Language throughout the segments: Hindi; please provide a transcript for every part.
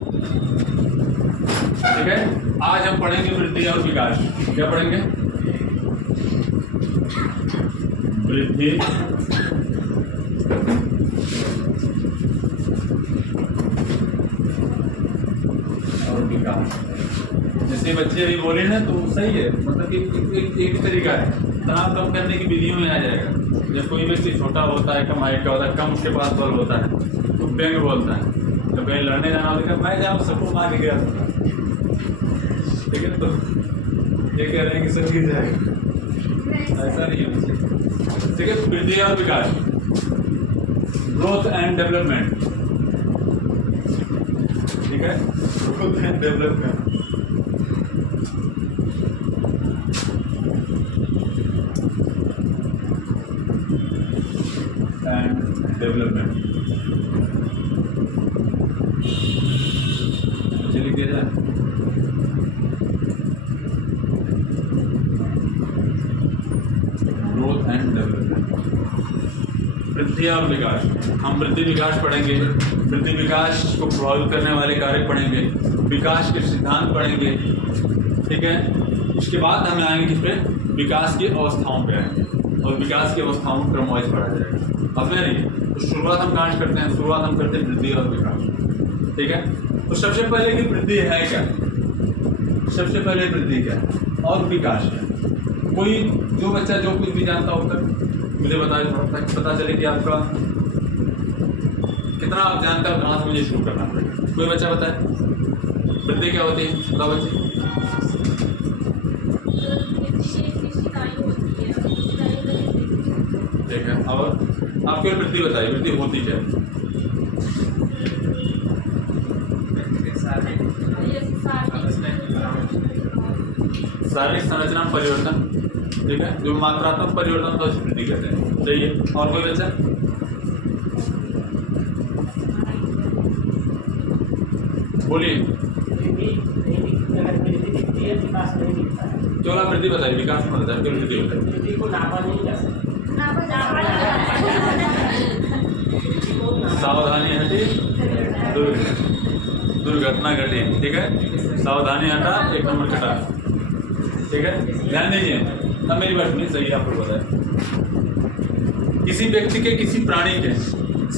ठीक है, आज हम पढ़ेंगे वृद्धि और विकास। क्या पढ़ेंगे? वृद्धि और विकास। जैसे बच्चे अभी बोले ना, तो सही है, मतलब एक ही तरीका है। तनाव कम करने की विधियों में आ जाएगा। जब कोई व्यक्ति छोटा होता है, कम हाइट का होता है, कम उसके पास बल होता है, तो व्यंग बोलता है। तो कहीं लड़ने जाना होता है, मैं जाऊँ सबको मार के गिरा दूंगा। ठीक है, तो ये कह रहे हैं कि सब गिर जाएगा, ऐसा नहीं है। ठीक है, वृद्धि और विकास, ग्रोथ एंड डेवलपमेंट। ठीक है, ग्रोथ एंड डेवलपमेंट। डेवलपमेंट चलिए किया जाए। ग्रोथ एंड डेवलपमेंट, वृद्धि और विकास। हम वृद्धि विकास पढ़ेंगे, वृद्धि विकास को प्रभावित करने वाले कारक पढ़ेंगे, विकास के सिद्धांत पढ़ेंगे। ठीक है, इसके बाद हम आएंगे किस पे? विकास की अवस्थाओं पे आएंगे, और विकास की अवस्थाओं को क्रम वाइज पढ़ा जाएगा। अब नहीं, तो शुरुआत हम कहाँ से करते हैं? शुरुआत हम करते हैं वृद्धि और विकास। ठीक है, तो सबसे पहले की वृद्धि है क्या? सबसे पहले वृद्धि क्या है और विकास क्या है? कोई जो बच्चा जो कुछ भी जानता हो तक मुझे बताए, थोड़ा पता चले कि आपका कितना आप जानकर कहाँ से मुझे शुरू करना पड़ेगा। कोई बच्चा बताए वृद्धि क्या होती है? बताओ बच्चे। ठीक है, और आप केवल वृद्धि बताइए, वृद्धि होती क्या है? शारीरिक संरचना में परिवर्तन। ठीक है, जो मात्रात्मक परिवर्तन तो उसे वृद्धि कहते हैं। सही है, और कोई बच्चा? बोलिए, केवल आप वृद्धि बताइए, विकास में बताइए, केवल वृद्धि बताइए। सावधानी हटी दुर्घटना घटी। ठीक है, सावधानी हटा एक नंबर कटा। ठीक है, ध्यान दीजिए। अब मेरी बात नहीं, सही आपको बताया, किसी व्यक्ति के, किसी प्राणी के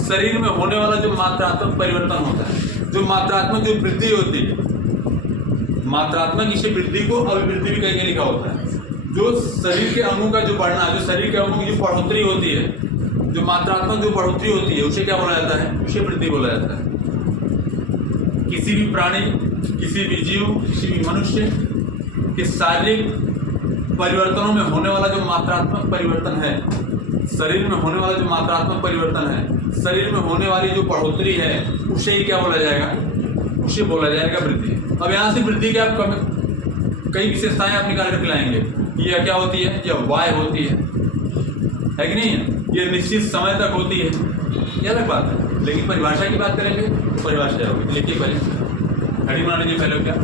शरीर में होने वाला जो मात्रात्मक परिवर्तन होता है, जो मात्रात्मक जो वृद्धि होती है, मात्रात्मक, इसे वृद्धि को अभिवृद्धि भी कहीं लिखा होता है। जो शरीर के अंगों का जो बढ़ना, जो शरीर के अंगों की जो बढ़ोतरी होती है, जो मात्रात्मक जो बढ़ोतरी होती है, उसे क्या बोला जाता है? उसे वृद्धि बोला जाता है। किसी भी प्राणी, किसी भी जीव, किसी भी मनुष्य के शारीरिक परिवर्तनों में होने वाला जो मात्रात्मक परिवर्तन है, शरीर में होने वाला जो मात्रात्मक परिवर्तन है, शरीर में होने वाली जो बढ़ोतरी है, उसे ही क्या बोला जाएगा? उसे बोला जाएगा वृद्धि। अब यहाँ से वृद्धि के आप कई विशेषताएं आप निकाल कर लाएंगे। यह क्या होती है? यह वाय होती है कि नहीं है? ये निश्चित समय तक होती है, यह अलग बात है। लेकिन परिभाषा की बात करेंगे तो परिभाषा होगी। लिखिए पहले, घड़ी बना लीजिए पहले। क्या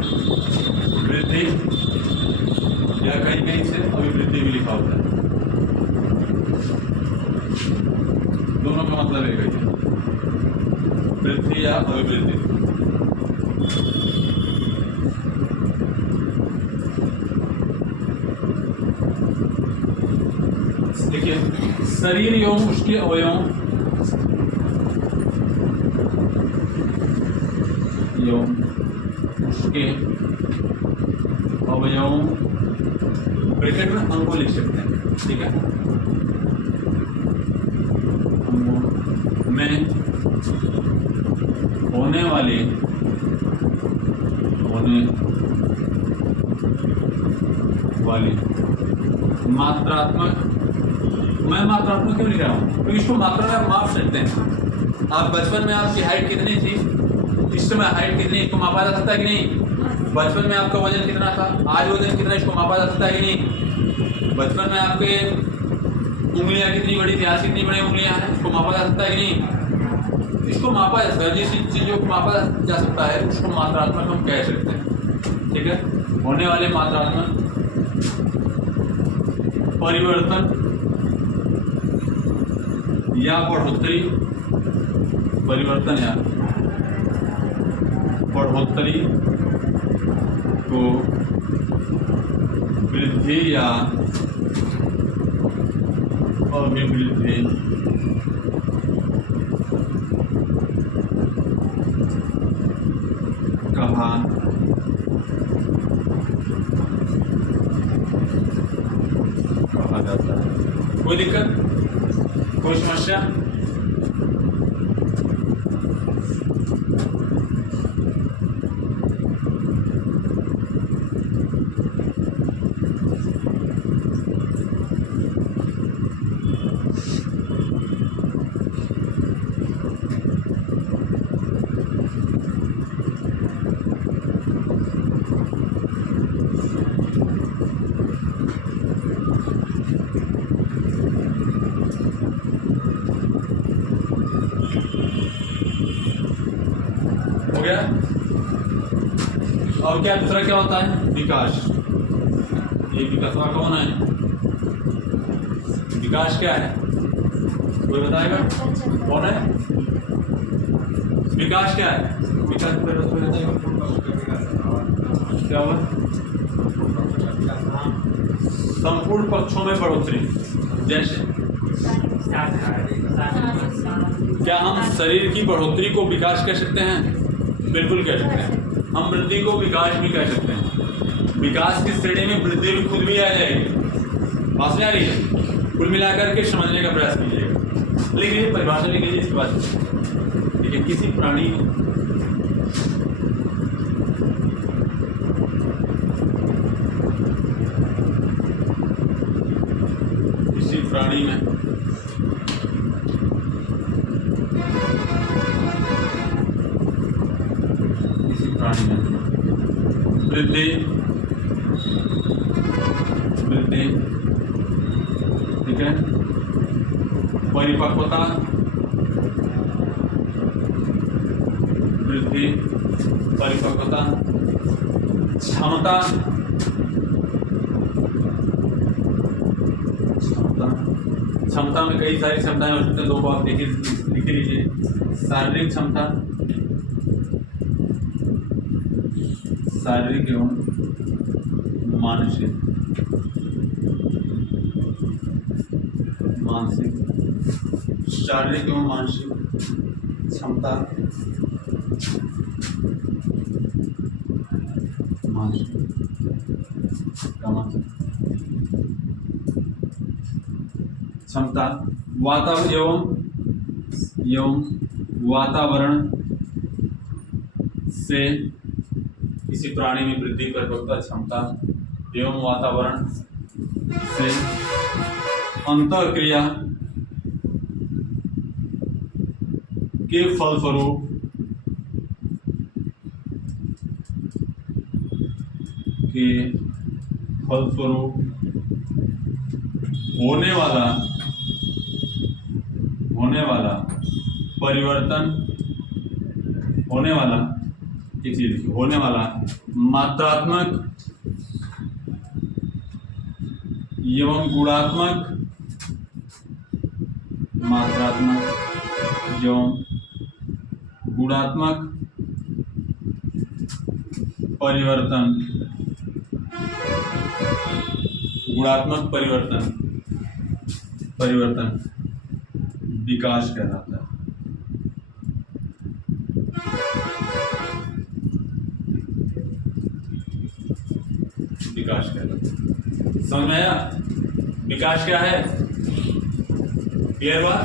वृद्धि, या कहीं कहीं से अभिवृद्धि भी लिखा होता है, दोनों का मतलब एक है, वृद्धि या अभिवृद्धि। देखिए, शरीर एवं उसके अवयवों उसके अवयवों ब्रैकेट में अंगों लिख सकते हैं। ठीक है, अंगों में होने वाली मात्रात्मक, मैं मात्रात्मक क्यों लिख रहा हूँ? क्योंकि इसको मात्रा में आप माप सकते हैं। आप बचपन में आपकी हाइट कितनी थी, इस समय हाइट कितनी, इसको मापा जा सकता है कि नहीं? बचपन में आपका वजन कितना था, आज वजन कितना, इसको मापा जा सकता है कि नहीं? बचपन में आपके उंगलियां कितनी बड़ी थी, आज कितनी बड़ी उंगलियां हैं, इसको मापा जा सकता है कि नहीं? इसको मापा जा सकता है। जिस चीज़ों को मापा जा सकता है उसको मात्रात्मक हम कह सकते हैं। ठीक है, होने वाले मात्रात्मक परिवर्तन या बढ़ोतरी, परिवर्तन या बढ़ोतरी को वृद्धि या अभिवृद्धि कहा जाता है। कोई दिक्कत, कोई समस्या? हो गया। और क्या दूसरा क्या होता है? विकास। ये विकासवा कौन है? विकास क्या है? कोई बताएगा कौन है? विकास क्या है? विकास क्या हुआ? संपूर्ण पक्षों में बढ़ोतरी। जैसे क्या हम शरीर की बढ़ोतरी को विकास कह सकते हैं? बिल्कुल कह सकते हैं। हम वृद्धि को विकास भी कह सकते हैं। विकास की श्रेणी में वृद्धि भी खुद भी आ जाएगी। बात नहीं आ रही है? कुल मिलाकर के समझने का प्रयास कीजिएगा। लिखिए, परिभाषा लिख लीजिए इसके बाद। देखिए, किसी प्राणी में वृद्धि ठीक है, परिपक्वता, वृद्धि, परिपक्वता, क्षमता, क्षमता में कई सारी क्षमताएं हो सकती हैं। दो को आप देखिए, लिख लीजिए। शारीरिक क्षमता, शारीरिक एवं मानसिक शारीरिक एवं मानसिक क्षमता, क्षमता, वातावरण से किसी प्राणी में वृद्धि, परिपक्वता, क्षमता एवं वातावरण से अंतःक्रिया के फलस्वरूप होने वाला मात्रात्मक एवं गुणात्मक परिवर्तन विकास कहलाता है। विकास कहलाता है। समझ में आया? विकास क्या है? क्लियर हुआ?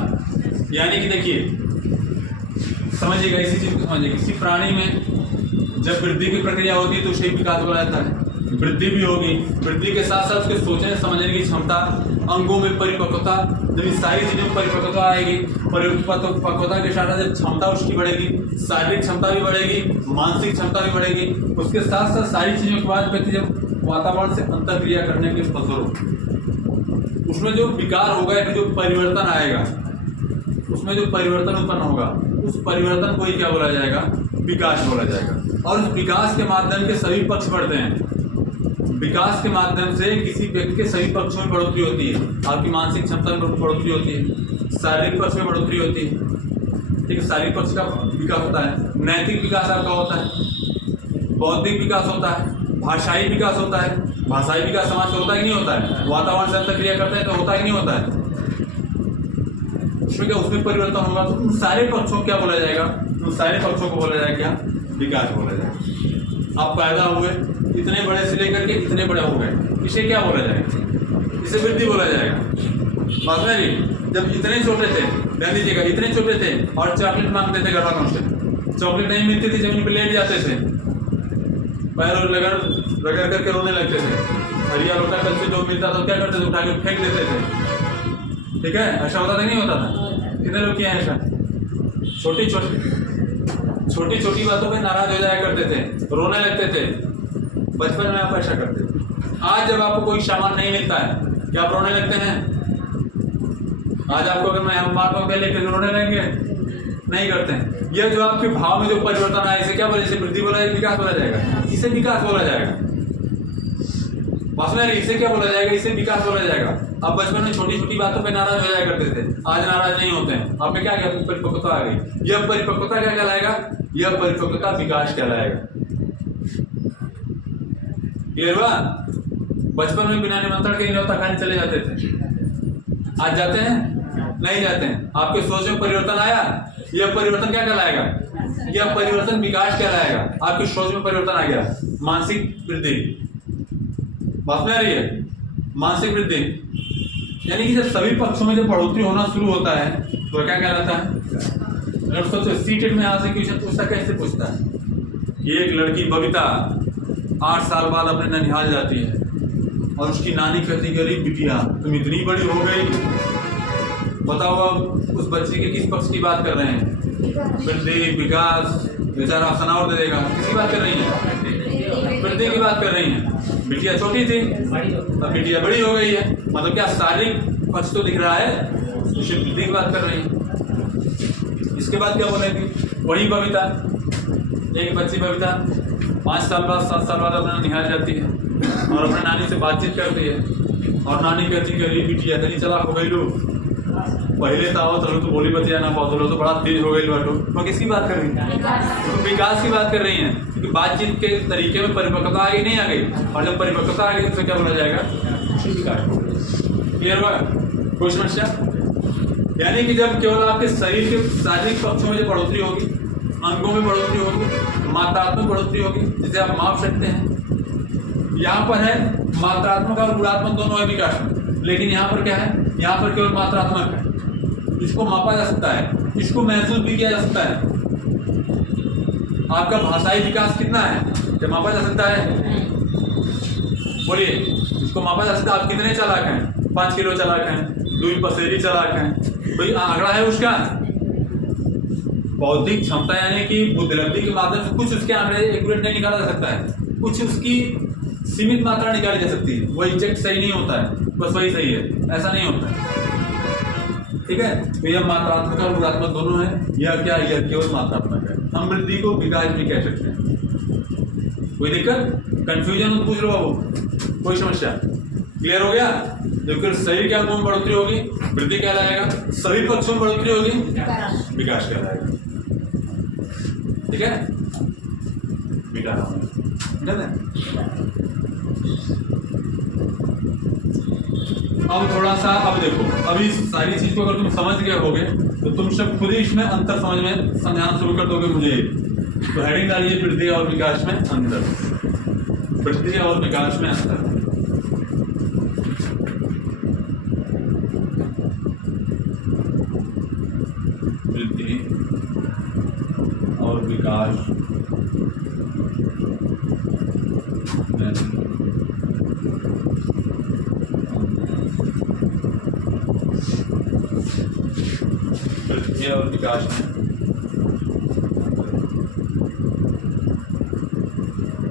यानी कि देखिए, समझिएगा, इसी चीज को समझिए। किसी प्राणी में जब वृद्धि की प्रक्रिया होती है तो उसे विकास बोला जाता है। वृद्धि भी होगी, वृद्धि के साथ साथ उसके सोचने समझने की क्षमता, अंगों में परिपक्वता, जब इस सारी चीजों में परिपक्वता आएगी, परिपक्वता के साथ साथ क्षमता उसकी बढ़ेगी, शारीरिक क्षमता भी बढ़ेगी, मानसिक क्षमता भी बढ़ेगी। उसके साथ साथ सारी चीजों के बाद व्यक्ति जब वातावरण से अंतःक्रिया करने के फलस्वरूप उसमें जो विकार होगा या जो परिवर्तन आएगा, उसमें जो परिवर्तन उत्पन्न होगा, उस परिवर्तन को ही क्या बोला जाएगा? विकास बोला जाएगा। और उस विकास के माध्यम के सभी पक्ष बढ़ते हैं। विकास के माध्यम से किसी व्यक्ति के सभी पक्षों में बढ़ोतरी होती है। आपकी मानसिक क्षमता में बढ़ोतरी होती है, शारीरिक पक्ष में बढ़ोतरी होती है, ठीक है, शारीरिक पक्ष का विकास होता है। नैतिक विकास आपका होता है, बौद्धिक विकास होता है, भाषाई विकास होता है। भाषाई विकास समाज से होता है कि नहीं होता है? वातावरण से अंतर्क्रिया करते हैं तो होता है कि नहीं होता है? उसमें क्या, उसमें परिवर्तन होगा तो उन सारे पक्षों को क्या बोला जाएगा? उन सारे पक्षों को बोला जाएगा क्या? विकास बोला जाएगा। आप पैदा हुए, इतने बड़े से लेकर के इतने बड़े हो गए, इसे क्या बोला जाएगा? इसे वृद्धि बोला जाएगा। बात में नहीं, जब इतने छोटे थे, ध्यान दीजिएगा, इतने छोटे थे और चॉकलेट मांगते थे घर वालों से, चॉकलेट नहीं मिलती थी, जमीन पर लेट जाते थे, पैर रगड़ करके रोने लगते थे। हरिया लोटा कल से जो मिलता था क्या करते थे? उठा के फेंक देते थे। ठीक है, ऐसा होता था नहीं होता था? कितने लोग किए हैं ऐसा? छोटी छोटी बातों पे नाराज हो जाया करते थे, रोने लगते थे। बचपन में आप ऐसा करते थे। आज जब आपको कोई सामान नहीं मिलता है, क्या आप रोने लगते हैं? आज आपको अगर मैं मार दूं लेकर रोने लगेंगे? नहीं करते हैं। यह जो आपके भाव में जो परिवर्तन आया, इसे क्या बोले? इसे वृद्धि बोला जाएगा, विकास बोला जाएगा? इसे विकास बोला जाएगा। इसे क्या बोला जाएगा? इसे विकास बोला जाएगा। अब बचपन में छोटी छोटी बातों पे नाराज हो जाया करते थे, आज नाराज नहीं होते हैं। अब में क्या क्या परिपक्वता आ गई। यह परिपक्वता क्या कहलाएगा? यह परिपक्वता विकास कहलाएगा। क्लियर हुआ? बचपन में बिना निमंत्रण के न्योता खाने चले जाते थे, आज जाते हैं? नहीं जाते हैं। आपके सोच में परिवर्तन आया, यह परिवर्तन क्या कहलाएगा? यह परिवर्तन विकास कहलाएगा। आपकी सोच में परिवर्तन आ गया, मानसिक वृद्धि। बात में आ रही है? मानसिक वृद्धि यानी कि जब सभी पक्षों में जब बढ़ोतरी होना शुरू होता है तो क्या कहलाता है? अगर सोचो, सीटेट में आज से क्वेश्चन पूछता, कैसे पूछता है? एक लड़की बबीता 8 साल बाद अपने ननिहाल जाती है और उसकी नानी कहती, गरीब बिटिया तुम इतनी बड़ी हो गई, बताओ अब उस बच्चे के किस पक्ष की बात कर रहे हैं? वृद्धि, विकास, बेचारा सनावर दे देगा। किसकी बात कर रही है? वृद्धि की बात कर रही है। बिटिया छोटी थी, अब बिटिया बड़ी हो गई है, मतलब क्या शारीरिक पक्ष तो दिख रहा है, उसे वृद्धि की बात कर रही है। इसके बाद क्या बोलेगी? वही बबीता, एक बच्ची बबीता 5 साल बाद 7 साल बाद अपना निहाल जाती है और अपने नानी से बातचीत करती है और नानी कहती है, अरे बिटिया तनी चला हो गई लो, पहले तो आओ चलो तो बोली बतिया ना पाओ तो बड़ा तेज हो गई बाटो। तो किसकी बात कर रही है? तो विकास की बात कर रही है, क्योंकि बातचीत के तरीके में परिपक्वता आ गई, नहीं आ गई, और जब परिपक्वता आ गई तो क्या बोला जाएगा? क्लियर हुआ? कोई समस्या? यानी कि जब केवल आपके शरीर के शारीरिक पक्षों में जो बढ़ोतरी होगी, अंगों में बढ़ोतरी होगी, मात्रात्मक बढ़ोतरी होगी, जिसे आप माप सकते हैं। यहाँ पर है मात्रात्मक और गुणात्मक दोनों है विकास में, लेकिन यहाँ पर क्या है? यहाँ पर केवल मात्रात्मक है। इसको मापा जा सकता है, इसको महसूस भी किया जा सकता है। आपका भाषाई विकास कितना है, क्या मापा जा सकता है? बोलिए, इसको मापा जा सकता है। आप कितने चालाक हैं? 5 किलो चालाक हैं, 2 पसेरी चालाक हैं, भाई आंकड़ा है उसका। बौद्धिक क्षमता यानी कि बुद्धिलब्धि के माध्यम से कुछ उसके आंकड़े एक्यूरेट नहीं निकाला जा सकता है, कुछ उसकी सीमित मात्रा निकाली जा सकती है। वो एग्जैक्ट सही नहीं होता है, बस वही सही है, ऐसा नहीं होता है। ठीक है, तो यह मात्रात्मक और गुणात्मक दोनों है। यह क्या? यह केवल मात्रात्मक है। हम वृद्धि को विकास भी कह सकते हैं। कोई दिक्कत, कंफ्यूजन पूछ लो बाबू, कोई समस्या? क्लियर हो गया? देखो शरीर क्या गुण बढ़ोतरी होगी, वृद्धि कहलाएगा। सभी पक्षों में बढ़ोतरी होगी, विकास कहलाएगा। ठीक है, अब थोड़ा सा, अब देखो, अभी सारी चीज को अगर तुम समझ गए होगे तो तुम सब खुद ही इसमें अंतर समझ में समझाना शुरू कर दोगे मुझे। तो हेडिंग डालिए, वृद्धि और विकास में अंतर। वृद्धि और विकास में अंतर। वृद्धि और विकास और विकास में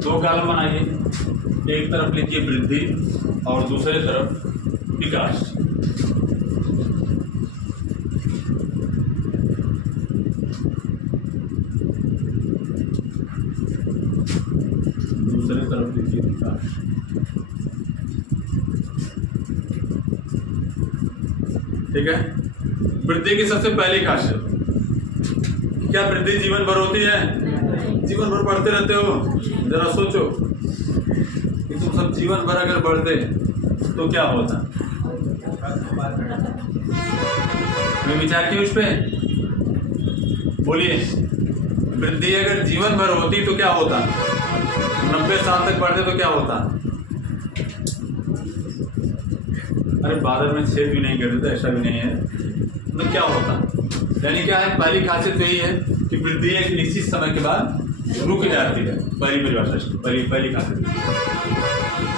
2 कॉलम बनाइए। एक तरफ लिखिए वृद्धि और दूसरे तरफ विकास। दूसरे तरफ लिखिए विकास। ठीक है, वृद्धि की सबसे पहली खासियत क्या? वृद्धि जीवन भर होती है? जीवन भर बढ़ते रहते हो। जरा सोचो कि तुम सब जीवन भर अगर बढ़ते तो क्या होता। मैं विचार किया उस पे, बोलिए। वृद्धि अगर जीवन भर होती तो क्या होता, 90 साल तक बढ़ते तो क्या होता। अरे बादल में छेद भी नहीं करते तो ऐसा भी नहीं है, तो क्या होता। यानी क्या है, पहली खासियत यही है कि वृद्धि एक निश्चित समय के बाद रुक जाती है। पहली परिभाषा, पहली खासियत,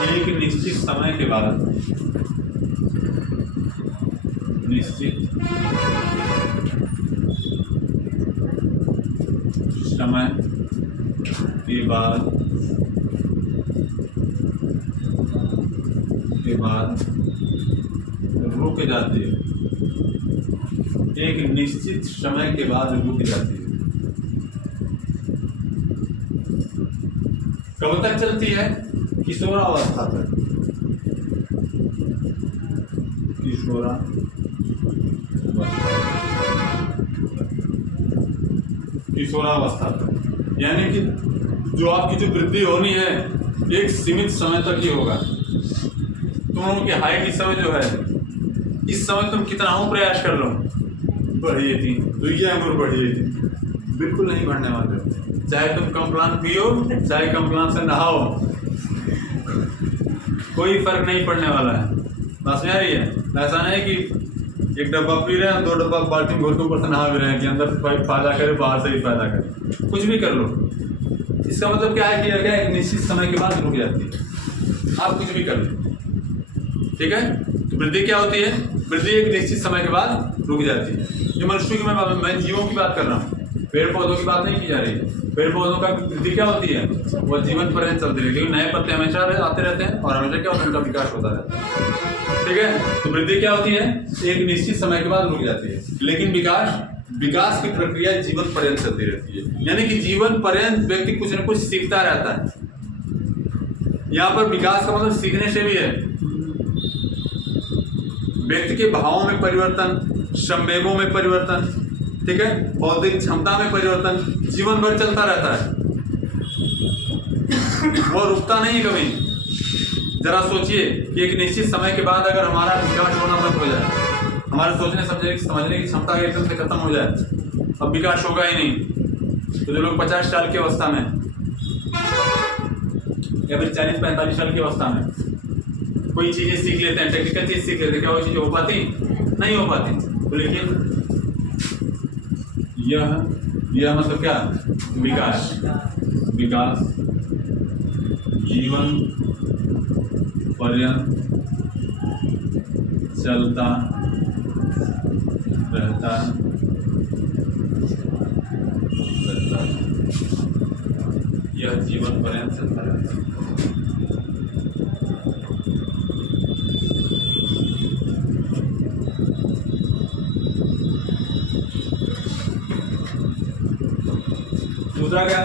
एक निश्चित समय के बाद, निश्चित समय के बाद रुक जाती है। एक निश्चित समय के बाद रुक जाती है। कब तक चलती है? किशोरावस्था तक। किशोरावस्था तक, यानी कि जो आपकी जो वृद्धि होनी है एक सीमित समय तक ही होगा। तुम लोगों की हाइट इस समय जो है, इस समय तुम कितना हो प्रयास कर लो, बढ़ी थी तो ये उम्र बढ़ी थी, बिल्कुल नहीं बढ़ने वाले हो। चाहे तुम कम्प्लान पियो, चाहे कम्प्लान से नहाओ, कोई फर्क नहीं पड़ने वाला है। बस में आ रही है। ऐसा नहीं कि एक डब्बा पी रहे हैं, 2 डब्बा बाल्टी घोल के ऊपर से नहा भी रहे हैं कि अंदर से फायदा करे, बाहर से भी फायदा करे। कुछ भी कर लो, इसका मतलब क्या है कि अगर एक निश्चित समय के बाद रुक जाती है। आप कुछ भी कर लो, ठीक है। तो वृद्धि क्या होती है? वृद्धि एक निश्चित समय के बाद रुक जाती है। ये मनुष्य की मैं जीवों की बात कर रहा हूँ, पेड़ पौधों की बात नहीं की जा रही है। पेड़ पौधों का वृद्धि क्या होती है? वो जीवन पर्यंत चलती रहती है, क्योंकि नए पत्ते हमेशा आते रहते हैं और हमेशा क्या होता है, उनका विकास होता रहता है, ठीक है। तो वृद्धि क्या होती है? एक निश्चित समय के बाद रुक जाती है, लेकिन विकास की प्रक्रिया जीवन पर्यंत चलती रहती है। यानी कि जीवन पर्यंत व्यक्ति कुछ न कुछ सीखता रहता है। यहाँ पर विकास का मतलब सीखने से भी है। व्यक्ति के भावों में परिवर्तन, संवेगों में परिवर्तन, ठीक है, बौद्धिक क्षमता में परिवर्तन जीवन भर चलता रहता है, वो रुकता नहीं कभी। जरा सोचिए कि एक निश्चित समय के बाद अगर हमारा विकास होना बंद हो जाए, हमारे सोचने समझने की क्षमता एकदम से खत्म हो जाए, अब विकास होगा ही नहीं। तो जो लोग 50 साल की अवस्था में या फिर 40-45 साल की अवस्था में कोई चीजें सीख लेते हैं, टेक्निकल चीज सीख लेते हैं, क्या वो चीजें हो पाती? नहीं हो पाती। तो लेकिन यह मतलब क्या? विकास जीवन पर्यंत चलता रहता है। यह जीवन पर्यंत चलता रहता है। दूसरा क्या?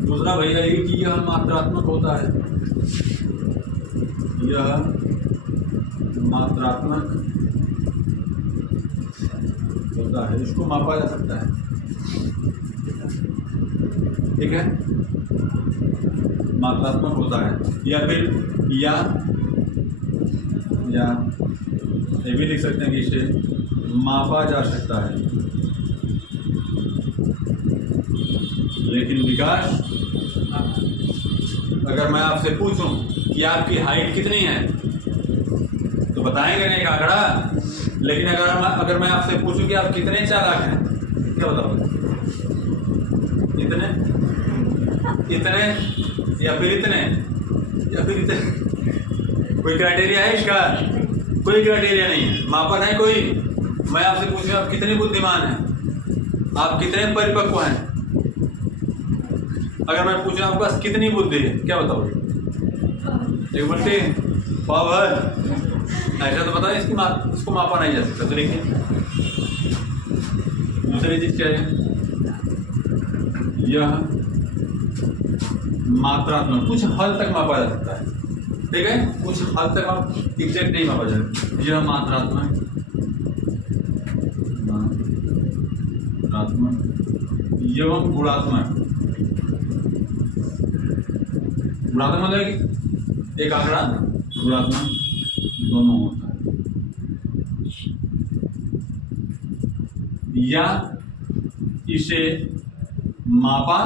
दूसरा भैया ये कि यह मात्रात्मक होता है। यह मात्रात्मक होता है, इसको मापा जा सकता है, ठीक है। मात्रात्मक होता है, या फिर या ये भी लिख सकते हैं कि इसे मापा जा सकता है। लेकिन विकास, अगर मैं आपसे पूछूं कि आपकी हाइट कितनी है तो बताएंगे नहीं एक आंकड़ा। लेकिन अगर मैं आपसे पूछूं कि आप कितने चालाक हैं, क्या बताओगे? इतने या फिर इतने या फिर इतने? कोई क्राइटेरिया है इसका? कोई क्राइटेरिया नहीं है, मापन है कोई। मैं आपसे पूछूं आप कितने बुद्धिमान हैं, आप कितने परिपक्व हैं, अगर मैं पूछूं आपके पास कितनी बुद्धि है, क्या बताओगे? 1/3 पावर, ऐसा तो बताओ। इसको मापा नहीं जा सकता। तो देखिए दूसरी चीज क्या है? यह मात्रात्मक, कुछ हद तक मापा जा सकता है, ठीक है। कुछ हद तक आप एग्जैक्ट नहीं मापा जाए। यह मात्रात्मक एवं गुणात्मक गुणात्मक मतलब एक आंकड़ा गुणात्मक दोनों होता है, या इसे मापा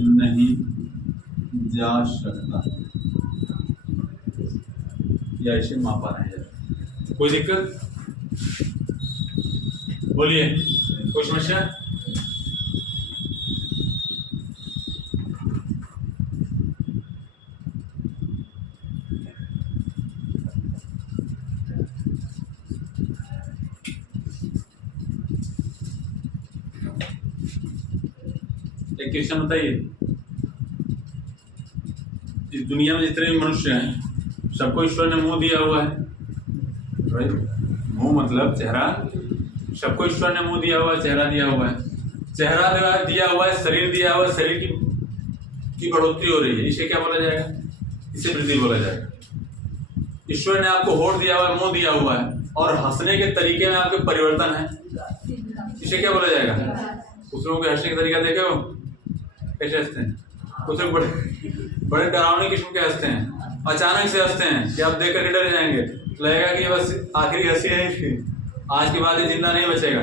नहीं जा सकता, या इसे मापा नहीं जा सकता। कोई दिक्कत? बोलिए, कोई समस्या? एक क्वेश्चन बताइए, इस दुनिया में जितने भी मनुष्य हैं सबको ईश्वर ने मुंह दिया हुआ है, राइट? मुंह मतलब चेहरा, सबको ईश्वर ने मुंह दिया हुआ है, चेहरा दिया हुआ है, चेहरा दिया हुआ है, शरीर दिया हुआ है, शरीर की बढ़ोतरी हो रही है, इसे क्या बोला जाएगा? इसे वृद्धि बोला जाएगा। ईश्वर ने आपको होठ दिया हुआ है, मुंह दिया हुआ है, और हंसने के तरीके में आपके परिवर्तन है, इसे क्या बोला जाएगा? कुछ लोगों के हंसने का तरीका देखे हो, कैसे हंसते हैं? कुछ लोग बड़े डरावने किस्म के हंसते हैं, अचानक से हंसते हैं कि आप देख कर डर जाएंगे, लगेगा कि बस आखिरी हंसी है इसकी, आज के बाद ये जिंदा नहीं बचेगा।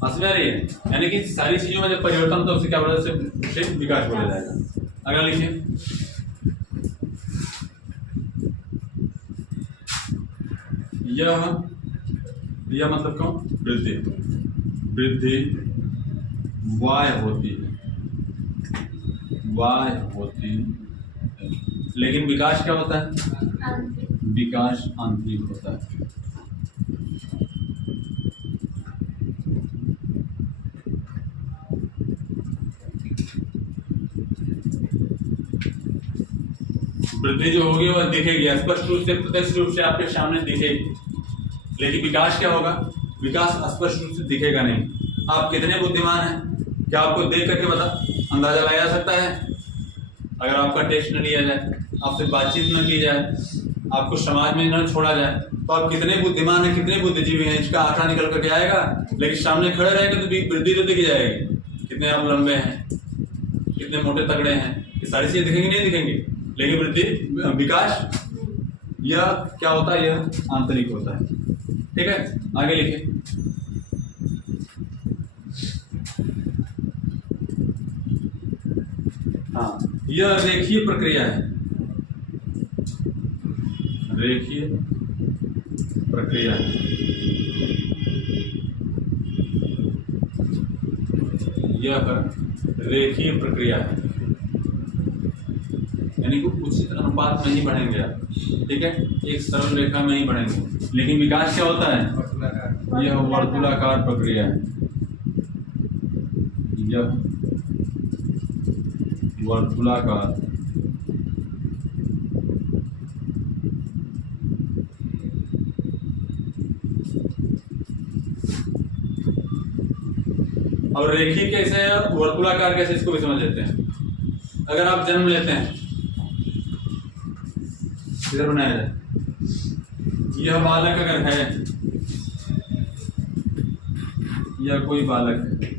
समझ में आ रही है? यानी कि सारी चीजों में जब परिवर्तन होता है उसे क्या बोला जाता है? उसे विकास बोला जाएगा। अगला लिखिए, यह मतलब कौन? वृद्धि। वृद्धि वाय होती है, वाय होती है, लेकिन विकास क्या होता है? विकास आंतरिक होता है। वृद्धि जो होगी वह दिखेगी, स्पष्ट रूप से, प्रत्यक्ष रूप से आपके सामने दिखेगी, लेकिन विकास क्या होगा? विकास स्पष्ट रूप से दिखेगा नहीं। आप कितने बुद्धिमान हैं, क्या आपको देख करके अंदाजा लगाया जा सकता है? अगर आपका टेस्ट न लिया जाए, आपसे बातचीत न की जाए, आपको समाज में न छोड़ा जाए, तो आप कितने बुद्धिमान हैं, कितने बुद्धिजीवी हैं, इसका आंकड़ा निकल करके आएगा। लेकिन सामने खड़े रहेंगे तो वृद्धि तो दिख जाएगी, कितने आप लंबे हैं, कितने मोटे तगड़े हैं, ये सारी चीजें दिखेंगी नहीं दिखेंगी, लेकिन वृद्धि विकास यह क्या होता है? यह आंतरिक होता है। ठीक है, आगे लिखिए। हाँ, यह रेखीय प्रक्रिया है, रेखीय प्रक्रिया है, यह रेखीय प्रक्रिया है, यानी कि उचित अनुपात में ही बढ़ेंगे आप। ठीक है, एक सरल रेखा में ही बढ़ेंगे। लेकिन विकास क्या होता है? यह वर्तुलाकार प्रक्रिया है, यह वर्तुलाकार और रेखीय कैसे है, वर्तुलाकार कैसे, इसको भी समझ लेते हैं। अगर आप जन्म लेते हैं, इधर बनाया जाए, यह बालक अगर है, यह कोई बालक है,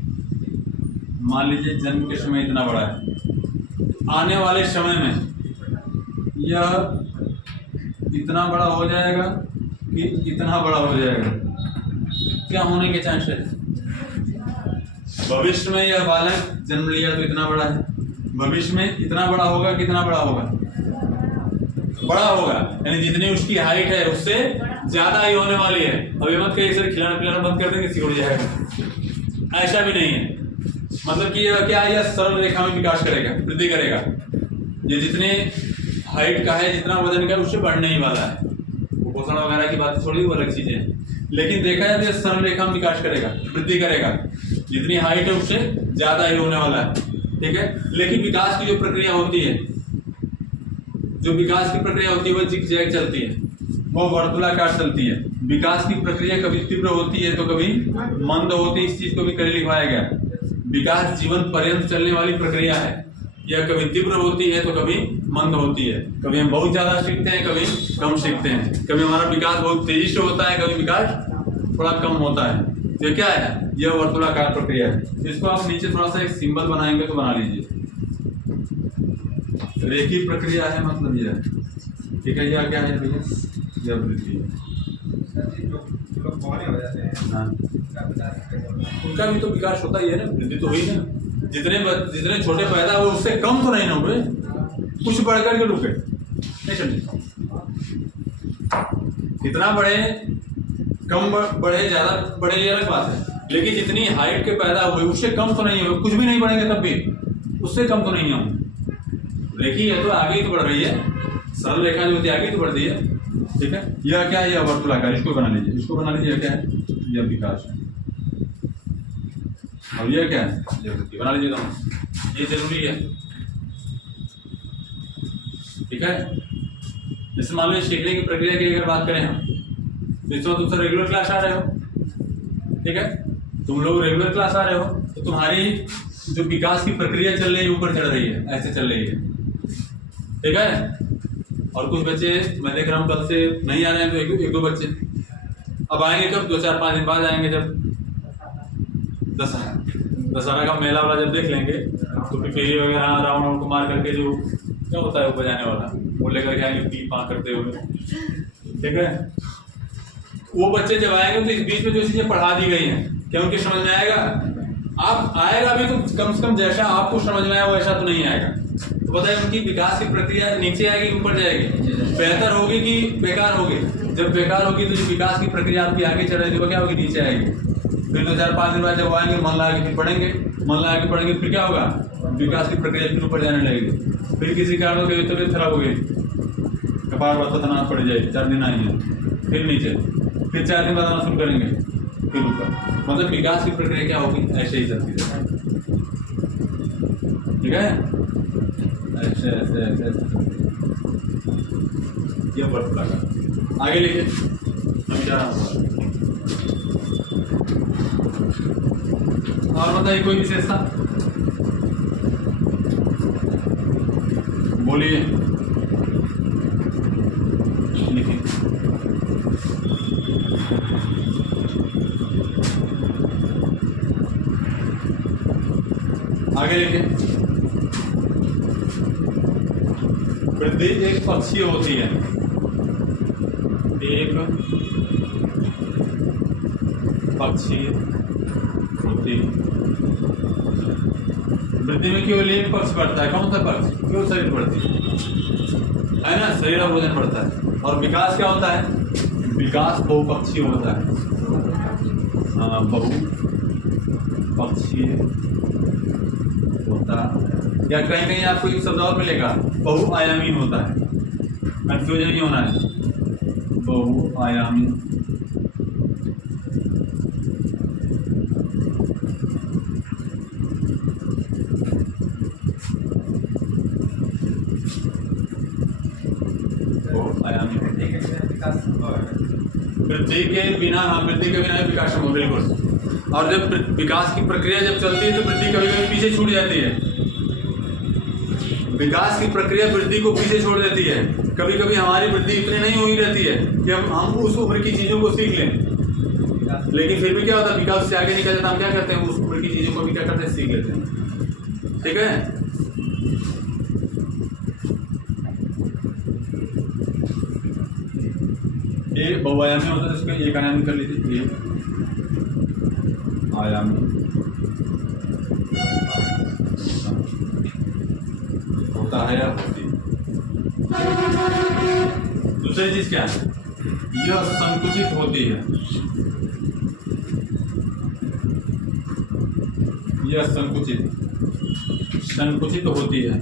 मान लीजिए जन्म के समय इतना बड़ा है, आने वाले समय में यह इतना बड़ा हो जाएगा कि इतना बड़ा हो जाएगा, क्या होने के चांसेस? भविष्य में यह बालक जन्म लिया तो इतना बड़ा है, भविष्य में इतना बड़ा होगा, कितना बड़ा होगा? बड़ा होगा, यानी जितनी उसकी हाइट है उससे ज्यादा ही होने वाली है। अभी मत कहिए सर खिलाना पिलाना बंद कर देंगे सिकुड़ जाएगा, ऐसा भी नहीं है। मतलब कि यह क्या, यह सरल रेखा में विकास करेगा, वृद्धि करेगा। ये जितने हाइट का है, जितना वजन का है, उससे बढ़ने ही वाला है। कुपोषण वगैरह की बात थोड़ी, वो अलग चीजें हैं, लेकिन देखा जाए तो यह सरल रेखा में विकास करेगा, वृद्धि करेगा, जितनी हाइट है उससे ज्यादा ही होने वाला है। ठीक है, लेकिन विकास की जो प्रक्रिया होती है, जो विकास की प्रक्रिया होती है, वह जिग-जैग चलती है, वो वर्तुलाकार चलती है। विकास की प्रक्रिया कभी तीव्र होती है तो कभी मंद होती है। इस चीज को भी कल लिखवाया गया। विकास जीवन पर्यंत चलने वाली प्रक्रिया है, यह कभी तीव्र होती है तो कभी मंद होती है। कभी हम बहुत ज्यादा सीखते हैं, कभी कम सीखते हैं, कभी हमारा विकास बहुत तेजी से होता है, कभी विकास थोड़ा कम होता है। ये क्या है, यह वर्तुलाकार प्रक्रिया है। इसको आप नीचे थोड़ा सा एक सिंबल बनाएंगे तो बना लीजिए। रेखीय प्रक्रिया है, मतलब यह ठीक है। यह क्या है भैया, यह वृद्धि है। हाँ, उनका भी तो विकास होता ही है ना, वृद्धि तो हुई ना। जितने छोटे पैदा हुए उससे कम तो नहीं ना हुए, कुछ बढ़कर के रुके नहीं, समझे। कितना बढ़े, कम बढ़े, ज्यादा बढ़े, ये अलग बात है, लेकिन जितनी हाइट के पैदा हुए उससे कम तो नहीं हुए, कुछ भी नहीं बढ़ेंगे तब भी, उससे कम तो नहीं होंगे। रेखी है तो आगे ही तो बढ़ रही है, सरल रेखा जो होती है आगे तो बढ़ रही है, ठीक है। यह क्या है, यह वर्तुलाकार, इसको बना लीजिए, इसको बना लीजिए। यह क्या है, यह विकास है। और यह क्या है, यह वृद्धि। बना लीजिएगा, ये जरूरी है, ठीक है। जैसे मान लो सीखने की प्रक्रिया की अगर बात करें हम, तो इसमें तुम सब रेगुलर क्लास आ रहे हो, ठीक है। तुम लोग रेगुलर क्लास आ रहे हो तो तुम्हारी जो विकास की प्रक्रिया चल रही है ऊपर चढ़ रही है, ऐसे चल रही है, ठीक है। और कुछ बच्चे मैं देख रहा हूँ कल से नहीं आ रहे हैं, तो एक दो बच्चे अब आएंगे कब, 2-4-5 दिन बाद आएंगे, जब दशहरा का मेला वाला जब देख लेंगे, तो पिपीली वगैरह रावण को मार करके जो क्या होता है वो बजाने वाला, वो लेकर के आएंगे पी पा करते हुए, ठीक है। वो बच्चे जब आएंगे तो इस बीच में जो चीजें पढ़ा दी गई हैं, क्या उनके समझ में आएगा? आप आएगा भी तो कम से कम जैसा आपको समझ में आया वैसा तो नहीं आएगा। तो बताइए उनकी विकास की प्रक्रिया नीचे आएगी कि ऊपर जाएगी, बेहतर होगी कि बेकार होगी? जब बेकार होगी तो जो विकास की प्रक्रिया आपकी आगे चल रही थी वो क्या होगी, नीचे आएगी। फिर 2-4-5 दिन बाद जब आएंगे, मन लगा के फिर पढ़ेंगे, मन लगा के पढ़ेंगे, फिर क्या होगा, विकास की प्रक्रिया फिर ऊपर जाने लगेगी। फिर किसी कारण की तबीयत खराब हो गई, कपार तनाव पड़ जाए, 4 दिन आएंगे, फिर नीचे, फिर 4 दिन बाद आना शुरू करेंगे, फिर ऊपर। मतलब विकास की प्रक्रिया क्या होगी, ऐसे ही चलती रहेगी, ठीक है। ऐसे ऐसे ऐसे ये वर्तुलाकार। आगे लिखिए, हम क्या और बताइए कोई विशेषता बोलिए, लिखिए। आगे लिखिए। वृद्धि एक पक्षीय होती है, एक पक्षीय होती है। वृद्धि में केवल एक पक्ष बढ़ता है, कौन सा पक्ष? क्यों शरीर बढ़ती है ना, शरीर और भोजन बढ़ता है। और विकास क्या होता है? विकास बहुपक्षीय होता है, बहुपक्षीय होता है, या कहीं कहीं आपको एक शब्द और मिलेगा, बहुआयामी होता है। कंफ्यूजन नहीं होना है, बहुआयामी। वृद्धि के बिना, हाँ, वृद्धि के बिना विकास संभव, बिल्कुल। और जब विकास की प्रक्रिया जब चलती है तो वृद्धि कभी कभी पीछे छूट जाती है। विकास की प्रक्रिया वृद्धि को पीछे छोड़ देती है। कभी कभी हमारी वृद्धि इतनी नहीं हुई रहती है कि हम उस उम्र की चीजों को सीख लें, लेकिन फिर भी क्या होता है, विकास से आगे निकल जाता, हम क्या करते हैं, उस उम्र की चीजों को भी क्या करते हैं, सीख लेते हैं, ठीक है। ये बहुआयामी होता है, इसको एक आयामी कर लीजिए, एक आयामी होता है या होती है। दूसरी चीज क्या है, यह संकुचित होती है, यह संकुचित होती है।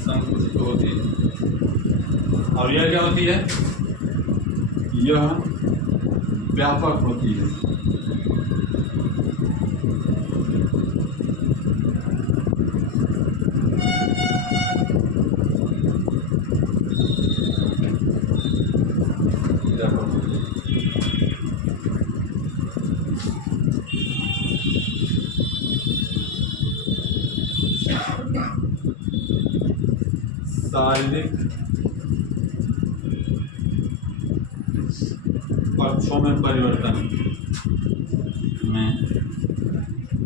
संकुचित होती है। और यह क्या होती है, यह व्यापक होती है। शारीरिक पक्षों में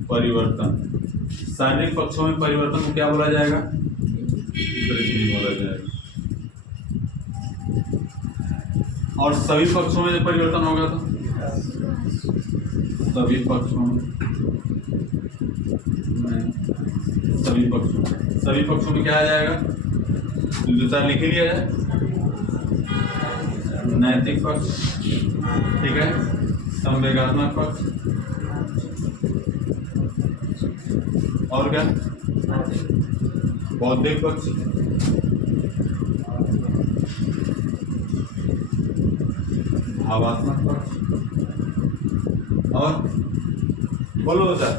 परिवर्तन शारीरिक पक्षों में परिवर्तन को क्या बोला जाएगा? वृद्धि बोला जाएगा। और सभी पक्षों में जब परिवर्तन होगा तो सभी पक्षों में क्या आ जाएगा? दो चार लिख लिया जाए। नैतिक पक्ष, ठीक है, संवेगात्मक पक्ष, और क्या? बौद्धिक पक्ष, भावात्मक पक्ष, और बोलो सर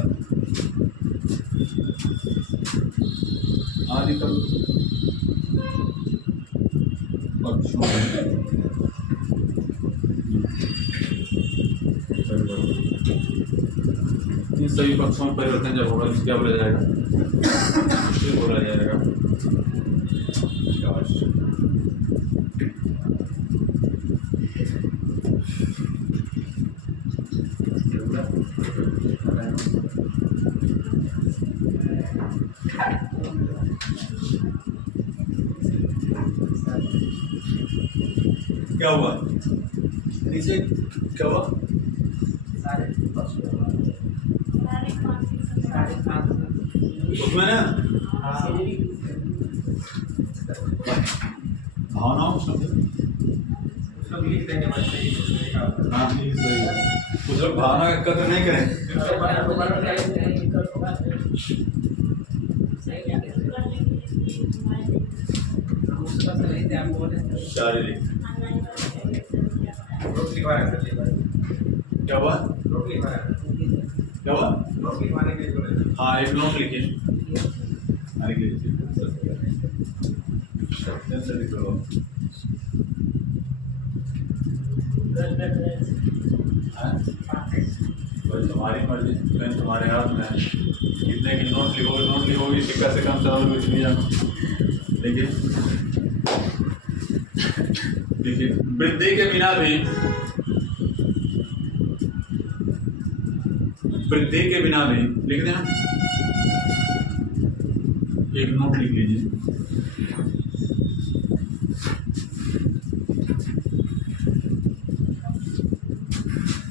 आदि पक्षों में इन सभी पक्षों में परिवर्तन जब होगा तो क्या बोला जाएगा? इसे बोला जाएगा विकास। क्या हुआ? नीचे क्या हुआ? उसमें ना भावनाओं हाँ ठीक सही है। कुछ लोग भावना का कदर नहीं करें। शारीरिक क्या हुआ? क्या हुआ? हाँ एक नोट लिखिए। तुम्हारी मर्जी, पेन तुम्हारे हाथ में है। कितने की नोट लिखोगे सिक्का से कम चलाओगे कुछ नहीं जानो। देखिए वृद्धि के बिना भी लिख देना। एक नोट लिख लीजिए।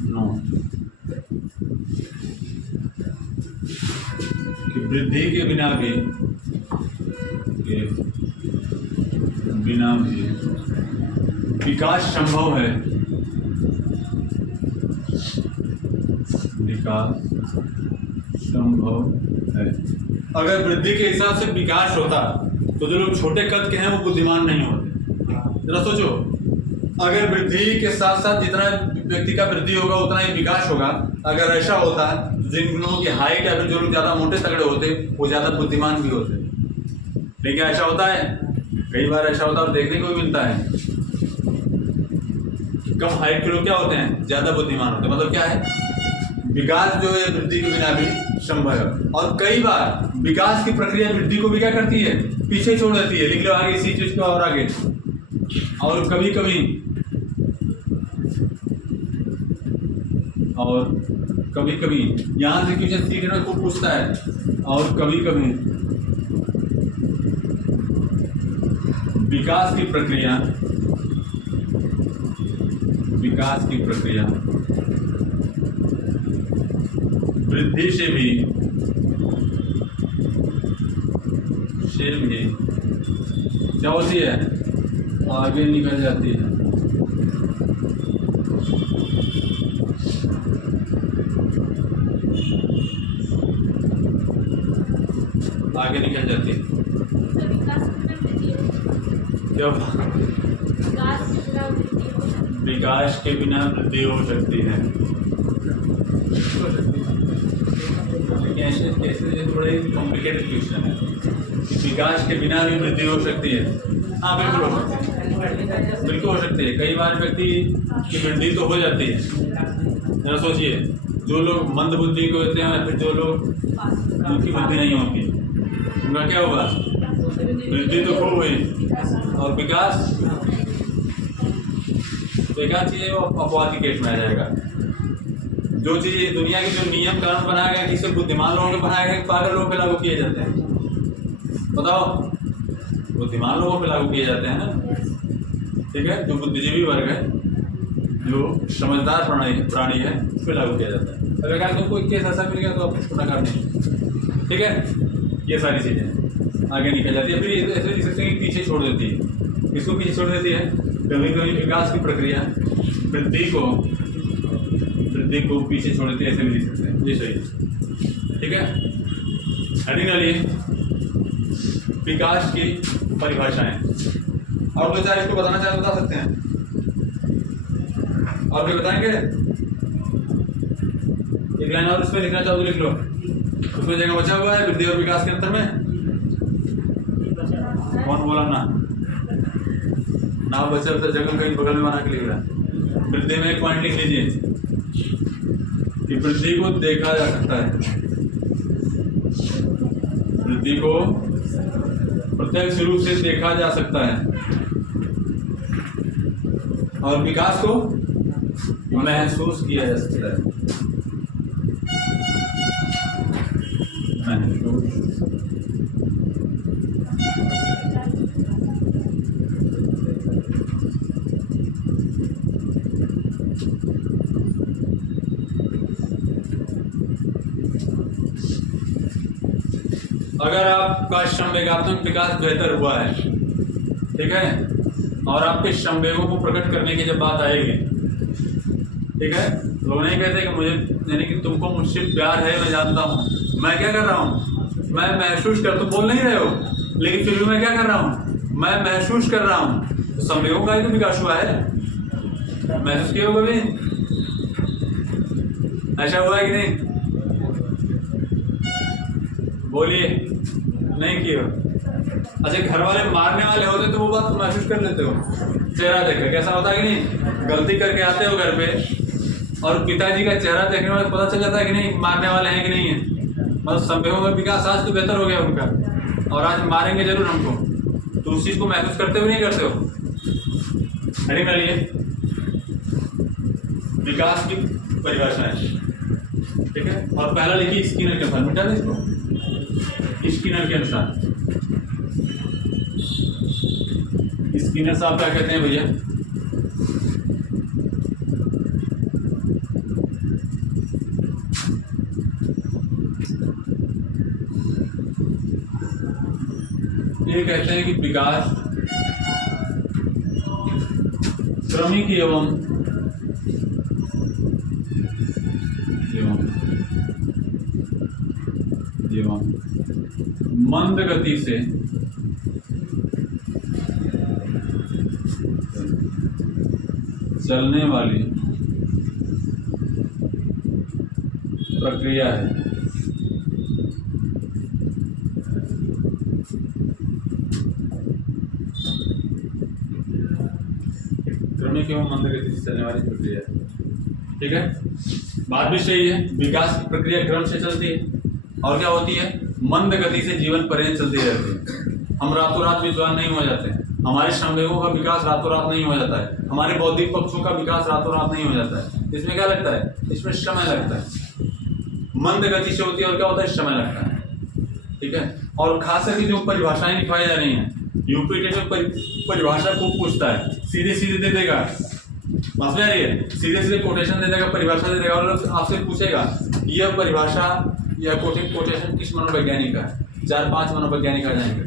नोट कि वृद्धि के बिना भी विकास संभव है। अगर वृद्धि के हिसाब से विकास होता तो जो लोग छोटे कद के हैं वो बुद्धिमान नहीं होते। जरा सोचो, अगर वृद्धि के साथ साथ जितना व्यक्ति का वृद्धि होगा उतना ही विकास होगा। अगर ऐसा होता जिन लोगों की हाइट या फिर जो लोग ज्यादा मोटे तगड़े होते वो ज्यादा बुद्धिमान भी होते। लेकिन ऐसा होता है, कई बार ऐसा होता है और देखने को भी मिलता है, कम हाइट के लोग क्या होते हैं? ज्यादा बुद्धिमान होते हैं। मतलब क्या है? विकास जो है वृद्धि के बिना भी संभव है। और कई बार विकास की प्रक्रिया वृद्धि को भी क्या करती है? पीछे छोड़ देती है। लिख लो आगे इसी चीज को और आगे। और कभी कभी यहाँ से क्वेश्चन सीखने को पूछता है। और कभी विकास की प्रक्रिया वृद्धि से भी क्या होती है? आगे निकल जाती है। आगे निकल जाती है। क्या? विकास के बिना वृद्धि हो सकती है। कैसे थोड़े कॉम्प्लिकेटेड क्वेश्चन है कि विकास के बिना भी वृद्धि हो सकती है। हाँ बिल्कुल हो सकती है, बिल्कुल हो सकती है। कई बार व्यक्ति की वृद्धि तो हो जाती है। जरा सोचिए, जो लोग मंद बुद्धि के होते हैं या फिर जो लोग उनकी बुद्धि नहीं होती उनका क्या होगा? वृद्धि तो खूब हुई और विकास तो एक आध चीज़ है वो अपवाद की केस में आ जाएगा। जो चीज़ दुनिया की जो नियम कानून बनाया गया जिसे बुद्धिमान लोगों के बनाया गया पागल लोगों पे लागू किए जाते हैं। बताओ, बुद्धिमान लोगों पे लागू किए जाते हैं ना, ठीक है। जो बुद्धिजीवी वर्ग है, जो समझदार प्राणी है, उस पर लागू किया जाता है। अगर तुमको कोई केस ऐसा मिल गया तो आप उसको नकार नहीं, ठीक है। ये सारी चीज़ें आगे निकल जाती है। फिर ऐसे लिख सकते हैं कि पीछे छोड़ देती है। किसको पीछे छोड़ देती है? कभी कभी विकास की प्रक्रिया वृद्धि को पीछे छोड़ देती है, ऐसे भी लिख सकते हैं। ये सही है, ठीक है। हेडिंग डालिए विकास की परिभाषाएं। और दो चार इसको बताना चाहे बता सकते हैं, और भी बताएंगे। एक लाइन और इसमें लिखना चाहो तो लिख लो, उसमें जगह बचा हुआ है वृद्धि और विकास के अंतर में। कौन बोला ना बचा तो जगह कहीं बगल में बना के लिख रहा है। वृद्धि में एक पॉइंट लिख लीजिए कि वृद्धि को देखा जा सकता है, वृद्धि को प्रत्यक्ष रूप से देखा जा सकता है, और विकास को महसूस किया जा सकता है। अगर आपका संवेगात्मक विकास बेहतर हुआ है, ठीक है, और आपके संवेगों को प्रकट करने की जब बात आएगी, ठीक है, लोग नहीं कहते कि मुझे, यानी कि तुमको मुझसे प्यार है, मैं जानता हूँ, मैं क्या कर रहा हूँ, मैं महसूस कर, तुम बोल नहीं रहे हो, लेकिन फिर भी मैं क्या कर रहा हूँ, मैं महसूस कर रहा हूँ। तो संवेगों का ही तो विकास हुआ है। महसूस किया होगा भी, ऐसा हुआ है कि नहीं? बोलिए, नहीं किया। अच्छा, घर वाले मारने वाले होते तो वो बात तुम महसूस कर लेते हो, चेहरा देखकर कैसा होता है कि नहीं। गलती करके आते हो घर पे और पिताजी का चेहरा देखने में पता चल जाता है कि नहीं मारने वाले हैं कि नहीं है। मतलब संवेगों का विकास आज तो बेहतर हो गया उनका, और आज मारेंगे जरूर हमको, तो उस चीज को महसूस करते हो नहीं करते हो। हेडिंग डालिए विकास की परिभाषा है, ठीक है। और पहला लिखिए स्किनर के अनुसार, मिटा दे इसको, स्किनर के अनुसार। स्किनर साहब क्या कहते हैं भैया? ये कहते हैं कि विकास क्रमिक एवं मंद गति से चलने वाली प्रक्रिया है। क्रमिक एवं मंद गति से चलने वाली प्रक्रिया है, ठीक है। बात भी सही है, विकास की प्रक्रिया क्रम से चलती है, और क्या होती है, मंद गति से जीवन पर्यंत चलती रहती है। हम रातों रात विद्वान नहीं हो जाते हैं, हमारे संवेगों का विकास रातों रात नहीं हो जाता है, हमारे बौद्धिक पक्षों का विकास रातों रात नहीं हो जाता है। इसमें क्या लगता है, इसमें समय लगता है। मंद गति से होती है और क्या होता है, समय लगता है, ठीक है। और खास करके जो परिभाषाएं लिखवाई जा रही हैं, यूपी टेट में परिभाषा खूब पूछता है, सीधे सीधे दे देगा, समझ में आ रही है, सीधे सीधे कोटेशन दे देगा, परिभाषा दे देगा, और आपसे पूछेगा यह परिभाषा या कोटेशन किस मनोवैज्ञानिक का है। 4-5 मनोवैज्ञानिक आ जाएंगे,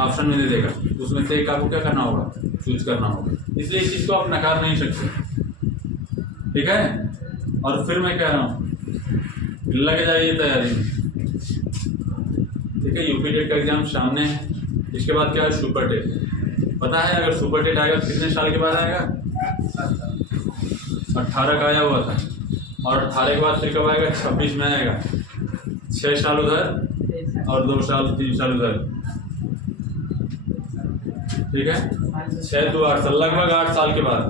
ऑप्शन में दे देगा, उसमें से एक आपको क्या करना होगा, चूज करना होगा। इसलिए इस चीज को आप नकार नहीं सकते, ठीक है। और फिर मैं कह रहा हूँ लग जाइए तैयारी, ठीक है। यूपी टेट का एग्जाम सामने है, इसके बाद क्या है, सुपर टेट। पता है अगर सुपर टेट आएगा कितने साल के बाद आएगा, 18 का आया हुआ था, और 18 के बाद फिर कब आएगा, 26 में आएगा। 6 साल उधर और 2 साल 3 साल उधर, ठीक है। 6 to 8 साल, लगभग 8 साल के बाद।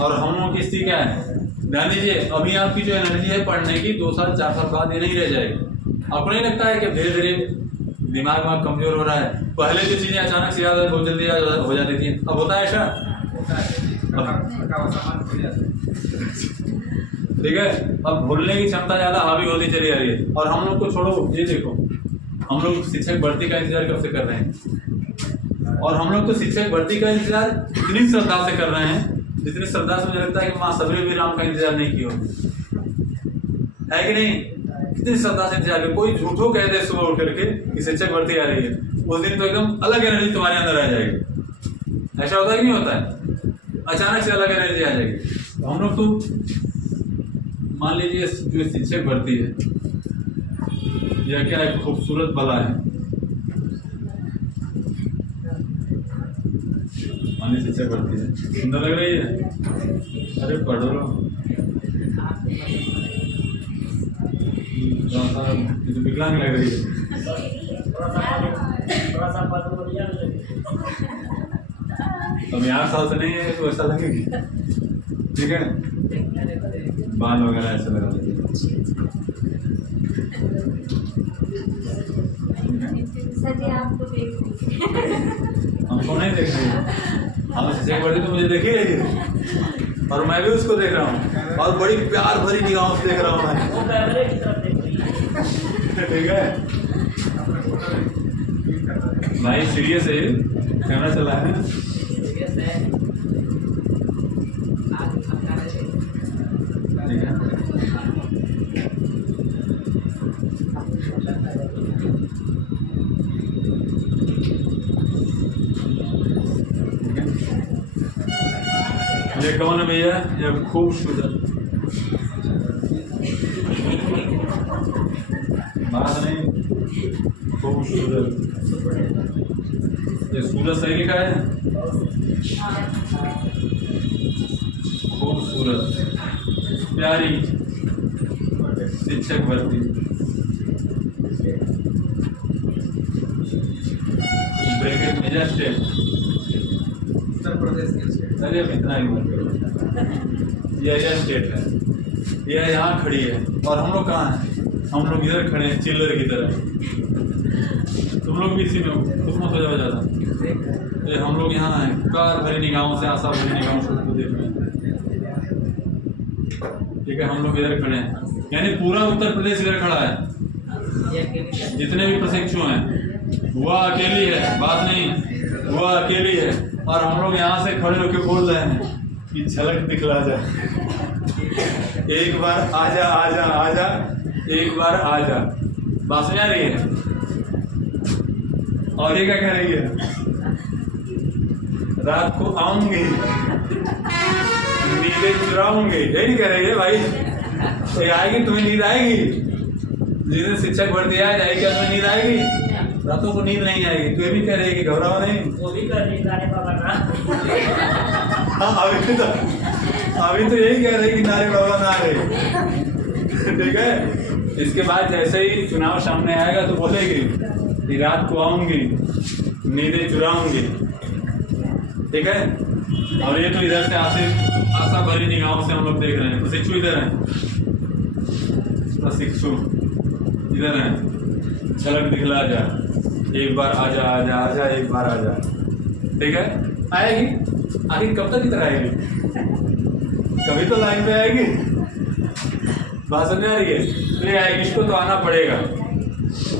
और हम लोग की स्थिति क्या है, ध्यान दीजिए, अभी आपकी जो एनर्जी है पढ़ने की 2 साल 4 साल बाद ये नहीं रह जाएगी। आपको नहीं लगता है कि धीरे धीरे दिमाग कमजोर हो रहा है? पहले जो चीजें अचानक से याद है बहुत जल्दी याद हो जाती थी, अब होता है ऐसा? ठीक है, अब भूलने की क्षमता ज़्यादा हावी होती चली आ रही है। और हम लोग को छोड़ो, ये देखो हम लोग शिक्षक भर्ती का इंतजार कब से कर रहे हैं, और हम लोग तो शिक्षक भर्ती का इंतजार इतनी श्रद्धा से कर रहे हैं जितनी श्रद्धा से मुझे लगता है कि माँ सबरी भी राम का इंतजार नहीं किया है कि नहीं। कितनी श्रद्धा से इंतजार कर, कोई झूठो कह दे सुबह उठ करके कि शिक्षक भर्ती आ रही है, उस दिन तो एकदम अलग एनर्जी तुम्हारे अंदर आ जाएगी। ऐसा होता है कि नहीं होता है, अचानक से अलग एनर्जी आ जाएगी। तो हम लोग तो मान लीजिए जो शिक्षक भर्ती है यह क्या है, खूबसूरत बला है। मान लीजिए शिक्षक भर्ती है, सुंदर लग रही है, अरे पढ़ो लो, तो विकलांग लग रही है। अब 8 साल से नहीं है तो ऐसा लगेगी, ठीक है, बाल वगैरह ऐसे लगा लीजिए। हमको नहीं देख रही है, हम शिक्षक भर्ती तो मुझे देख ही रही है और मैं भी उसको देख रहा हूँ और बड़ी प्यार भरी निगाहों से देख रहा हूँ मैं, ठीक है भाई, सीरियस है, कैमरा चला है, ठीक है। ये कौन है भैया, ये खूबसूरत बात नहीं, खूबसूरत, ये सूरज सही लिखा है, खूबसूरत प्यारी शिक्षक भर्ती, ब्रैकेट में जस्ट उत्तर प्रदेश के स्टेट, अरे अब इतना ही मत करो, यह स्टेट है, यह यहाँ खड़ी है और हम लोग कहाँ हैं, हम लोग इधर खड़े हैं चिल्लर की तरह, तुम लोग भी इसी में हो, तुम मत हो जाओ ज़्यादा, ये हम लोग यहाँ हैं प्यार भरी निगाहों से, आशा भरी निगाहों से उसको देख रहे हैं, ठीक है, हम लोग इधर खड़े हैं, यानी पूरा उत्तर प्रदेश इधर खड़ा है, जितने भी प्रशिक्षु हैं, वह अकेली है, बात नहीं, वह अकेली है और हम लोग यहाँ से खड़े होकर बोल रहे हैं कि झलक दिखला जा, एक बार आजा आजा आजा, एक बार आजा, बात समझ आ रही है। और ये क्या कह रही है, रात को आऊंगी नींदें चुराऊंगी, यही कह रही है भाई, ये आएगी, तुम्हें नींद आएगी, जिस दिन शिक्षक भर्ती आ जाएगी क्या तुम्हें नींद आएगी, रातों को नींद नहीं आएगी, तो ये भी कह रही है कि घबराओ नहीं, वो भी कर नींद आने बाबा ना। हाँ अभी तो यही कह रही कि नारे बाबा ना रहे, ठीक है। इसके बाद जैसे ही चुनाव सामने आएगा तो बोलेगी कि रात को आऊंगी नींदें चुराऊंगी, ठीक है। और ये तो इधर से आशा भरी निगाहों से हम लोग देख रहे हैं, प्रशिक्षु इधर हैं, प्रशिक्षु इधर हैं, झलक दिखला जा, एक बार आजा आजा आजा, एक बार आजा, ठीक है। आएगी, आखिर कब तक इधर आएगी, कभी तो लाइन पे आएगी, बात समझ आ रही है, नहीं आएगी, इसको तो आना पड़ेगा,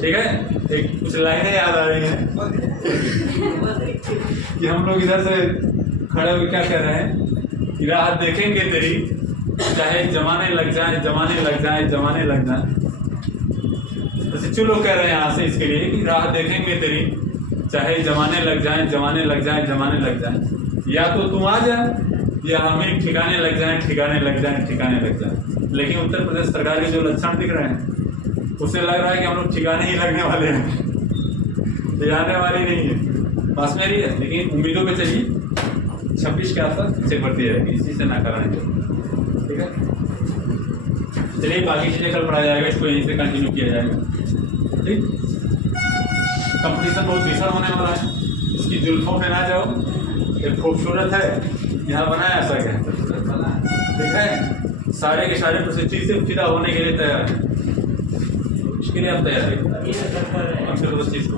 ठीक है। एक कुछ लाइनें याद आ रही हैं कि हम लोग इधर से खड़े हुए क्या कह रहे हैं कि राह देखेंगे तेरी, चाहे जमाने लग जाए, जमाने लग जाए, जमाने लग जाए, प्रशिक्षु लोग कह रहे हैं यहाँ से इसके लिए कि राह देखेंगे तेरी, चाहे जमाने लग जाए, जमाने लग जाए, जमाने लग जाए, या तो तुम आ जा या हमें ठिकाने लग जाए, ठिकाने लग जाए, ठिकाने लग जाए। लेकिन उत्तर प्रदेश सरकार के जो लक्षण दिख रहे हैं उससे लग रहा है कि हम लोग ठिकाने ही लगने वाले हैं, जाने वाली नहीं है, पास में रही है। लेकिन उम्मीदों पे चलिए 26 के आसपास शिक्षक भर्ती रहेगी, इसी से ना कराएंगे, ठीक है। चलिए बाकी चीज़ें कल पढ़ाया जाएगा, इसको यहीं से कंटिन्यू किया जाएगा, ठीक। कंपटीशन बहुत भीषण होने वाला है, इसकी जुल्फों पे ना जाओ, ये खूबसूरत है, यहाँ बनाया ऐसा क्या है, ठीक है। सारे के सारे प्रशिक्षु से फिदा होने के लिए तैयार है, इसके लिए आप तैयार हैं, हम फिर उस चीज़ को